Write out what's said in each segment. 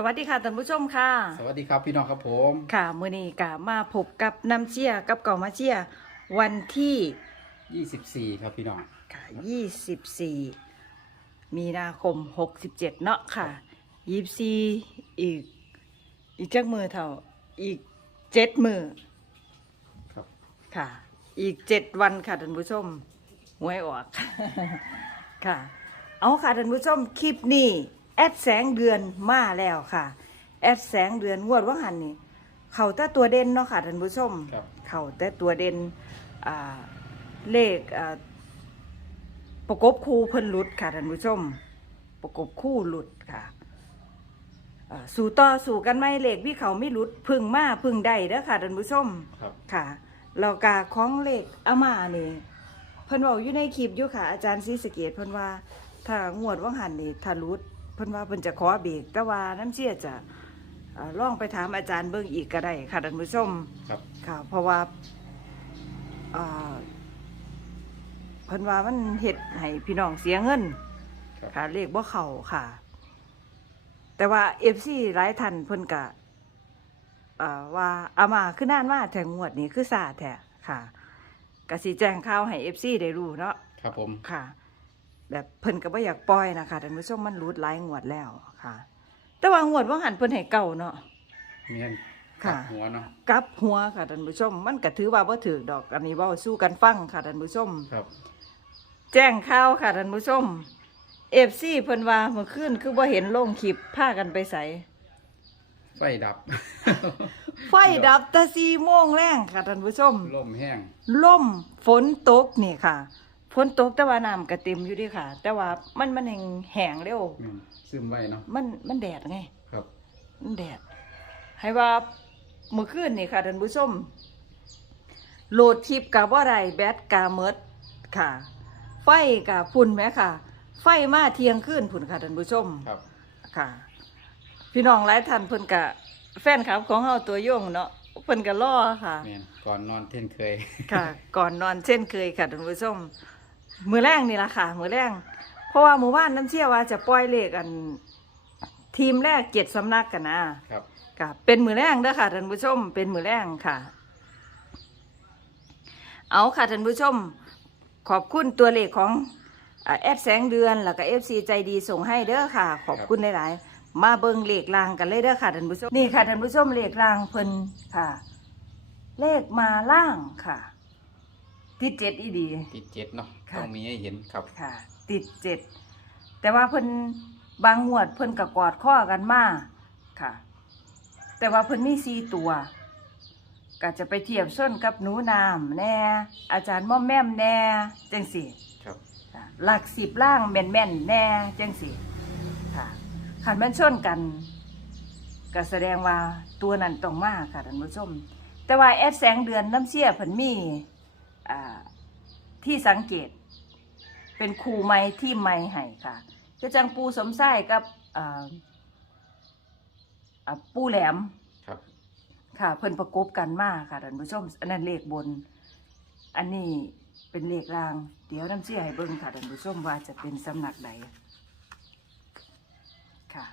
สวัสดีค่ะท่านผู้ชมค่ะ สวัสดีครับพี่น้องครับผม ค่ะมื้อนี้ก็มาพบกับน้ำเชียกับเก่ามาเชียวันที่ 24 ครับพี่น้องค่ะ24 มีนาคม 67 เนาะค่ะ24อีก อีกจักมือเท่าอีกเจ็ดมือครับค่ะ อีกเจ็ดวันค่ะท่านผู้ชมหวยออกค่ะ เอาค่ะท่านผู้ชมคลิปนี้ แอดแสงเดือนมาแล้วค่ะ แอดแสงเดือนงวดว่าหันนี่ เขาแต่ตัวเด่นเนาะค่ะท่านผู้ชม ครับ เขาแต่ตัวเด่นอ่าเลขอ่าประกบคู่เพิ่นหลุดค่ะท่านผู้ชม ประกบคู่หลุดค่ะอ่าสู่ต่อสู่กันไหมเลขพี่เขาไม่หลุดพึ่งมาพึ่งได้เด้อค่ะท่านผู้ชม ครับ ค่ะเรากาของเลขอามานี่เพิ่นบอกอยู่ในคลิปอยู่ค่ะ อาจารย์ศรีสะเกตเพิ่นว่า ถ้างวดว่างหันนี่ถ้ารุด เพิ่นว่าเพิ่นจะขอเบรกแต่ว่าน้ำเชี่ยจะเอ่อลองไปถามอาจารย์เบิ่งอีกก็ได้ค่ะท่านผู้ชมครับ ค่ะ เพราะว่าอ่าเพิ่นว่ามันเฮ็ดให้พี่น้องเสียเงิน ครับค่ะเลขบ่เข้าค่ะ แต่ว่า FC หลายท่านเพิ่นก็อ่าว่าอามาคือนานมาแต่งวดนี้คือซาแท้ค่ะก็สิแจ้งข่าวให้ FC ได้รู้เนาะ ครับผม ค่ะ แบบเพิ่นก็บ่อยากปล่อยนะคะท่านผู้ชมมันรูดหลายงวดแล้วค่ะ แต่ว่างวดว่าหันเพิ่นให้เก่าเนาะ เมียนค่ะตัดหัวเนาะ กลับหัวค่ะท่านผู้ชม มันก็ถือว่าบ่ถือดอกอันนี้เว้าสู้กันฟังค่ะท่านผู้ชม ครับ แจ้งข่าวค่ะท่านผู้ชม FC เพิ่นว่าเมื่อคืนคือบ่เห็นลงคลิปพากันไปไสไฟดับ ไฟดับแต่4โมงแรงค่ะท่านผู้ชมลมแห้ง ล่มฝนตกนี่ค่ะฝ นตกแต่ว่าน้ำก็เต็มอยู่เดิค่ะ แต่ว่ามันมันแห้งแห้งเร็ว แม่นซึมไว้เนาะมันมันแดดไง ครับ มันแดด ให้ว่าเมื่อคืนนี่ค่ะท่านผู้ชมโหลดทิปกับว่าไรแบตกาเมดค่ะ ไฟกับพุ่นไหมค่ะ ไฟมาเที่ยงคืนพุ่นค่ะท่านผู้ชม ครับ ค่ะ พี่น้องหลายท่านเพิ่นกะแฟนคลับของเฮาตัวโยงเนาะเพิ่นก็รอค่ะ แม่นก่อนนอนเท่นเคย ค่ะ ก่อนนอนเช่นเคยค่ะท่านผู้ชม มือแรงนี่ละค่ะ มือแรงเพราะว่าหมู่บ้านน้ำเชี่ยว่าจะปล่อยเลขอัน ทีมแรกเจ็ดสำนักกันนะครับค่ะเป็นมือแรงเด้อค่ะท่านผู้ชม เป็นมือแรงค่ะ เอาค่ะท่านผู้ชม ขอบคุณตัวเลขของอ่าแอดแสงเดือนแล้วก็เอฟซีใจดีส่งให้เด้อค่ะ ขอบคุณหลายๆมาเบิงเลขรางกันเลยเด้อค่ะท่านผู้ชมนี่ค่ะท่านผู้ชมเลขรางเพิ่นค่ะ เลขมาล่างค่ะ ที่เจ็ดอีดี ติดเจ็ดเนาะค่ะ ต้องมีให้เห็นครับ ค่ะ ติดเจ็ดแต่ว่าเพิ่นบางงวดเพิ่นกับกอดข้อกันมาค่ะ แต่ว่าเพิ่นมีสี่ตัวก็จะไปเทียบส้นกับหนูนามแน่ อาจารย์ม่อมแม่มแน่จังสี่ ครับ ค่ะหลักสิบล่างแม่นแม่นๆแน่จังสี่ค่ะขันแม่นส้นกันก็แสดงว่าตัวนั้นต้องมากค่ะท่านผู้ชม แต่ว่าแอดแสงเดือนน้ำเสียเพิ่นมีอ่า ที่สังเกต เป็นครูไม้ที่ไม้ให้ค่ะก็จังปูสมไส้กับอ่าอ่าปูแหลมครับค่ะ เพิ่นประกบกันมากค่ะท่านผู้ชม อันนั้นเลขบน อันนี้เป็นเลขล่าง เดี๋ยวน้ำเชี่ยให้เบิ่งค่ะท่านผู้ชมว่าจะเป็นสำนักใดค่ะ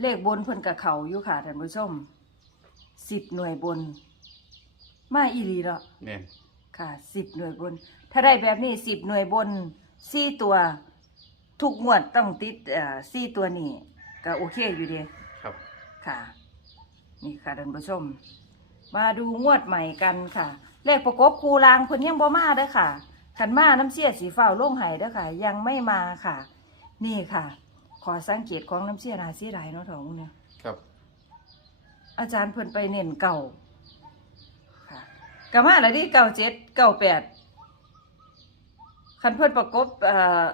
เลขบนเพิ่นกับเขาอยู่ค่ะท่านผู้ชมสิบหน่วยบน มาอีหลีเนาะแม่น ค่ะสิบหน่วยบน ถ้าได้แบบนี้สิบหน่วยบนสี่ตัว ทุกงวดต้องติดเอ่อสี่ตัวนี้ก็โอเคอยู่เดีครับ ค่ะ นี่ค่ะท่านผู้ชม มาดูงวดใหม่กันค่ะ เลขประกบคูรางเพิ่นยังบ่มาเด้อค่ะขันมาน้ำเสียสีฟ้าโล่งไห้เด้อค่ะ ยังไม่มาค่ะ นี่ค่ะ ขอสังเกตของน้ำเสียนาสีไรเนาะท้องเนี่ยครับ อาจารย์เพิ่นไปเน้นเก่าค่ะ กะมาแล้วดิเก่าเจ็ดเก่าแปดคันเพิ่นประกบเอ่อ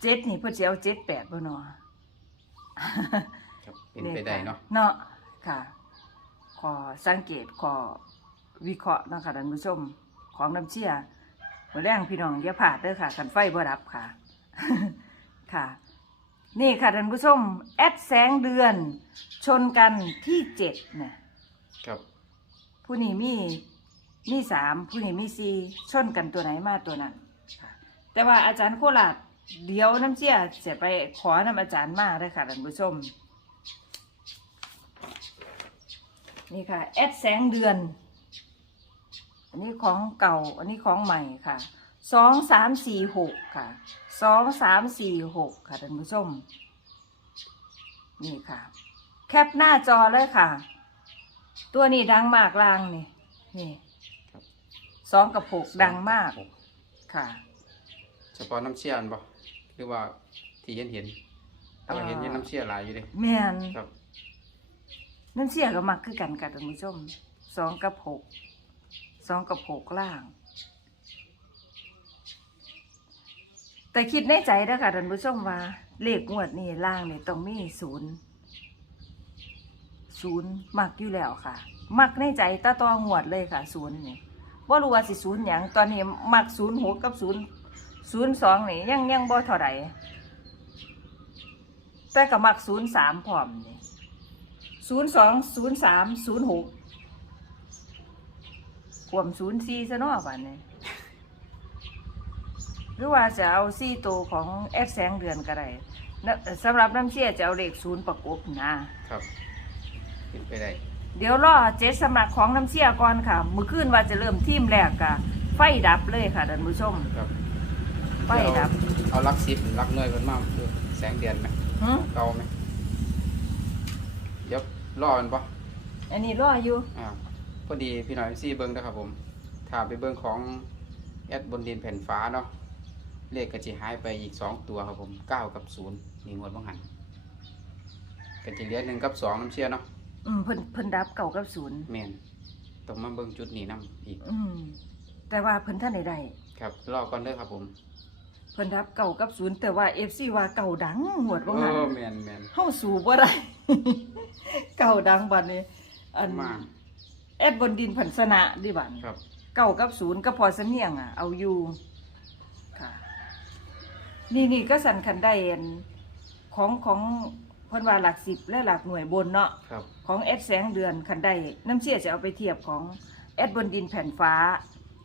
เจ็ดนี่เพิ่นสิเอาเจ็ดแปดบ่เนาะครับเป็นไปได้เนาะเนาะค่ะ ขอสังเกตขอวิเคราะห์เนาะคะท่านผู้ชมของน้ำเชี่ยเมื่อแรงพี่น้องอย่าพลาดเด้อค่ะกันไฟบ่ดับค่ะ ค่ะ นี่ค่ะท่านผู้ชม แอดแสงเดือน ชนกันที่เจ็ดเนี่ยครับ ผู้นี้มีมีสามผู้นี้มีสี่ชนกันตัวไหนมาตัวนั้นแต่ว่าอาจารย์โคราชเดี๋ยวน้ำเชี่ยจะไปขอน้ำอาจารย์มาได้อค่ะท่านผู้ชม นี่ค่ะแอดแสงเดือน อันนี้ของเก่า อันนี้ของใหม่ค่ะสองสามสี่หกค่ะสองสามสี่หกค่ะท่านผู้ชม นี่ค่ะ แคปหน้าจอเลยค่ะ ตัวนี้ดังมากลางนี่นี่ครับ สองกับหกดังมากค่ะ เฉพาะน้ำเชี่ยอันบ่คือว่าที่เห็นเห็นแต่ว่าเห็นอ่าเห็นน้ำเชี่ยหลายอยู่เด้แม่นครับนั่นเสียก็มักคือกันค่ะท่านผู้ชมสองกับหกสองกับหกล่าง แต่คิดในใจนะค่ะท่านผู้ชมว่าเลขงวดนี่ล่างนี่ต้องมีศูนย์ ศูนย์มักอยู่แล้วค่ะ มักในใจตาตองหวดเลยค่ะศูนย์นี่ว่ารู้ว่าสิศูนย์หยังตอนนี้มักศูนย์หกกับศูนย์ศูนย์สองนี่ยังยังบ่เท่าไหร่แต่ก็มักศูนย์สามพร้อมนี่ศูนย์สองศูนย์สามศูนย์หกขวมศูนย์สี่ซะเนาะบัดนี้หรือว่าจะเอาซี่โตวของแอดแสงเดือนก็ได้สำหรับน้ำเชี่ยจะเอาเลขศูนย์ประกบนะครับ เป็นไปได้ เดี๋ยวรอเจ็ดสมัครของน้ำเชี่ยก่อนค่ะ มือคืนว่าจะเริ่มทีมแรกกะไฟดับเลยค่ะท่านผู้ชมครับ ไฟดับ เอาลักซิบลักเนยเพิ่นมาคือแสงเดือนไหมหึเก่าไหมเดี๋ยวรอมันปะอันนี้รออยู่ อ่าพอดีพี่น้อยซี่เบิ้งนะครับผมถ้าไปเบิ้งของแอดบนดินแผ่นฟ้าเนาะเลขก็จะหายไปอีกสองตัวครับผมเก้ากับศูนย์นี่งวดบ้างหันก็จะเหลือหนึ่งกับสองน้ำเชื่อเนาะ อืมเพิ่นเพิ่นดับเก่ากับศูนย์แมนต้องมาเบิ้งจุดนี้นํอีกอืมแต่ว่าเพิ่นท่านใดได้ครับ รอก่อนเด้อครับผมเพิ่นดับเก่ากับศูนย์แต่ว่าเอฟซีว่าเก่าดังหวดโอ้ว่างั้นแมนแมนเฮาสู่บ่ได้ เก่าดังบัดนี้ อันมากแอดบนดินผันสนะดิบัดนี้ครับ เก่ากับศูนย์ก็พอสำเนียงอะ เอาอยู่ค่ะ นี่นี่ก็สันคันได้อันของของเพิ่นว่าหลักสิบและหลักหน่วยบนเนาะครับของแอดแสงเดือนคันได้น้ำเชี่ยจะเอาไปเทียบของแอดบนดินแผ่นฟ้า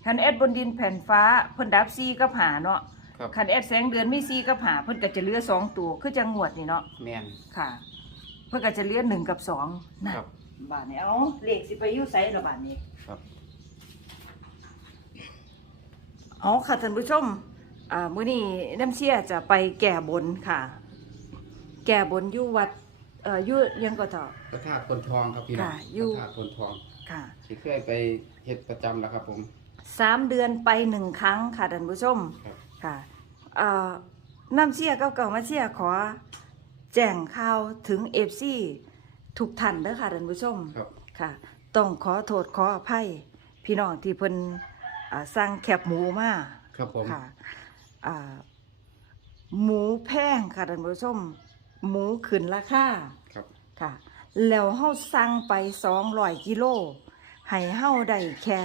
คันแอดบนดินแผ่นฟ้าเพิ่นดับซีกับหาเนาะครับคันแอดแสงเดือนมีซีกับหาเพิ่นก็จะเหลือสองตัวคือจังงวดนี่เนาะแมนค่ะ เพิ่นก็จะเหลือหนึ่งกับสองนะ ครับ บาทนี้เอาเลขสิไปอยู่ไสละบาทนี้ครับ เอาค่ะท่านผู้ชมอ่ามื้อนี้น้ำเชี่ยจะไปแก่บนค่ะ แก่บนอยู่วัดเอ่ออยู่ยังก็ต่อ พระธาตุคนทองครับพี่น้องค่ะอยู่ พระธาตุคนทองค่ะ ที่เคยไปเฮ็ดประจำแล้วครับผม สามเดือนไปหนึ่งครั้งค่ะท่านผู้ชมครับ ค่ะเอ่อน้ำเชี่ยเก่าๆมาเชี่ยขอ แจ้งข่าวถึงเอฟซีทุกท่านเด้อค่ะท่านผู้ชมครับ ค่ะ ต้องขอโทษขออภัย พี่น้องที่เพิ่นอ่าสั่งแคบหมูมาครับผม ค่ะอ่าหมูแพงค่ะท่านผู้ชม หมูขึ้นราคาครับ ค่ะ แล้วเฮาสั่งไป200กิโลให้เฮาได้แค่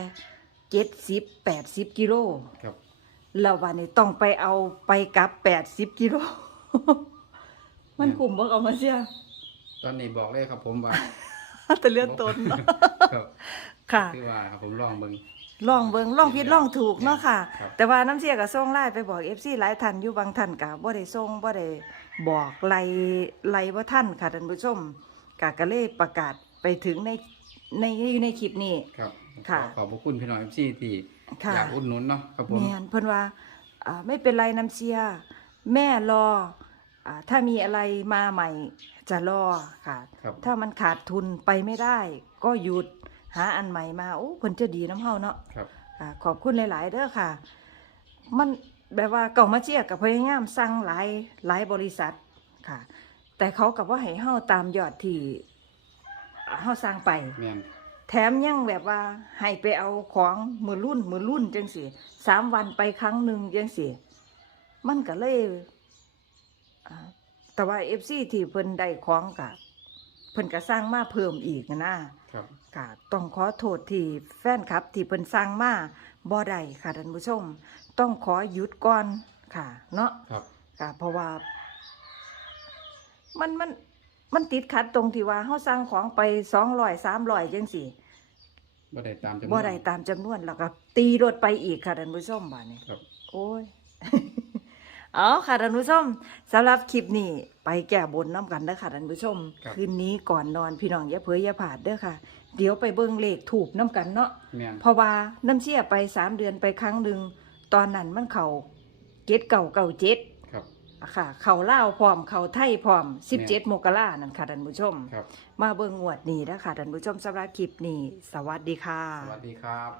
70 80กิโลครับแล้ววันนี้ต้องไปเอาไปกลับ80กิโล มันคุ้มบ่เอามาเสียตอนนี้บอกเลยครับผมว่า แต่เลือดตนเนาะครับค่ะคือว่าผมลองเบิ่งลองเบิงลองผิดลองถูกเนาะค่ะครับแต่ว่าน้ำเสียก็ส่งไลน์ไปบอก FC หลายท่านอยู่บางท่านก็บ่ได้ส่งบ่ได้ บอกไล่ไล่บ่ท่านค่ะท่านผู้ชมก็ก็เลยประกาศไปถึงในในในคลิปนี้ ครับค่ะขอขอบพระคุณพี่น้องเอฟซีที่ค่ะอยากอุดหนุนเนาะครับผมแม่นเพิ่นว่าอ่าไม่เป็นไรน้ำเสียแม่รออ่าถ้ามีอะไรมาใหม่จะรอค่ะครับถ้ามันขาดทุนไปไม่ได้ ก็หยุดหาอันใหม่มาโอ้เพิ่นจะดีน้ำเฮาเนาะครับค่ะขอบคุณหลาย ๆเด้อค่ะ มัน แบบว่าเก่ามาเชียร์กับพยายามสั่งหลายหลายบริษัทค่ะ แต่เขากับว่าให้เฮาตามยอดที่เฮาสั่งไป แม่นแถมยังแบบว่าให้ไปเอาของมือรุ่นมือรุ่นจังสิสามวันไปครั้งหนึ่งจังสิมันก็เลยอ่าแต่ว่าเอฟซีที่เพิ่นได้ของกะเพิ่นก็สร้างมาเพิ่มอีกนะครับค่ะต้องขอโทษที่แฟนคลับที่เพิ่นสร้างมาบ่ได้ค่ะท่านผู้ชม ต้องขอหยุดก่อนค่ะ เนาะครับค่ะ เพราะว่า มันมันมันติดขัดตรงที่ว่าเฮาสั่งของไป200 300จังซี่บ่ได้ตามจำนวนบ่ได้ตามจำนวนแล้วก็ตีรถไปอีกค่ะท่านผู้ชมบัดนี้ครับ โอ้ย เอาค่ะท่านผู้ชมสำหรับคลิปนี้ ไปแก้บนน้ำกันเด้อค่ะท่านผู้ชม ครับ คืนนี้ก่อนนอนพี่น้องอย่าเผยอย่าผาดเด้อค่ะ เดี๋ยวไปเบิ่งเลขถูกน้ำกันเนาะ แม่นเพราะว่าน้ำเชี่ยไปสามเดือนไปครั้งหนึ่ง ตอนนั้นมันเขาเจ็ดเก่าเก่าเจ็ดครับอะค่ะ เขาเล่าวพร้อมเขาไทยพร้อมสิบแม่เจ็ดมกรานั่นค่ะท่านผู้ชม ครับ มาเบิ่งงวดนี้นะคะท่านผู้ชมสำหรับคลิปนี้ สวัสดีค่ะ สวัสดีครับ